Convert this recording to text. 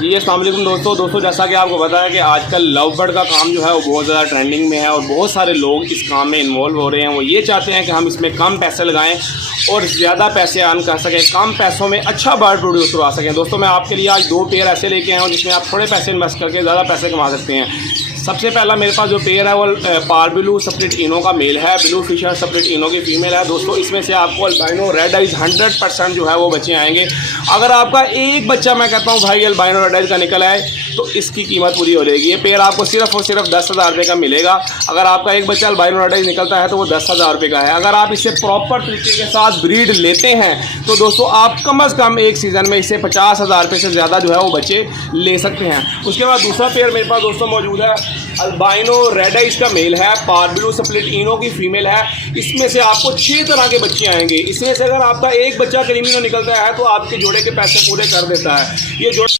जी अस्सलाम वालेकुम दोस्तों जैसा कि आपको पता है कि आजकल लव बर्ड का काम जो है वो बहुत ज़्यादा ट्रेंडिंग में है और बहुत सारे लोग इस काम में इन्वॉल्व हो रहे हैं। वो ये चाहते हैं कि हम इसमें कम पैसे लगाएं और ज़्यादा पैसे अर्न कर सकें, कम पैसों में अच्छा बर्ड प्रोड्यूस करवा सकें। दोस्तों मैं आपके लिए आज 2 पेयर ऐसे लेके आया हूँ जिसमें आप थोड़े पैसे इन्वेस्ट करके ज़्यादा पैसे कमा सकते हैं। सबसे पहला मेरे पास जो पेयर है वो पार ब्लू स्प्लिट इनो का मेल है, ब्लू फिशर स्प्लिट इनो की फीमेल है। दोस्तों इसमें से आपको अल्बाइनो रेड आइज 100% जो है वो बच्चे आएंगे। अगर आपका एक बच्चा, मैं कहता हूँ भाई, अल्बाइनो रेड आइज का निकल आए तो इसकी कीमत पूरी हो जाएगी। ये पेयर आपको सिर्फ और सिर्फ 10,000 रुपये का मिलेगा। अगर आपका एक बच्चा अल्बाइनो रेड आइज निकलता है तो वो 10,000 रुपये का है। अगर आप इसे प्रॉपर तरीके के साथ ब्रीड लेते हैं तो दोस्तों आप कम अज़ कम एक सीज़न में इसे 50,000 रुपये से ज़्यादा जो है वो बच्चे ले सकते हैं। उसके बाद दूसरा पेयर मेरे पास दोस्तों मौजूद है, अल्बाइनो रेड आइज का मेल है, पार ब्लू स्प्लिट इनो की फीमेल है। इसमें से आपको 6 तरह के बच्चे आएंगे। इसमें से अगर आपका एक बच्चा क्रीमिनो निकलता है तो आपके जोड़े के पैसे पूरे कर देता है। ये जोड़े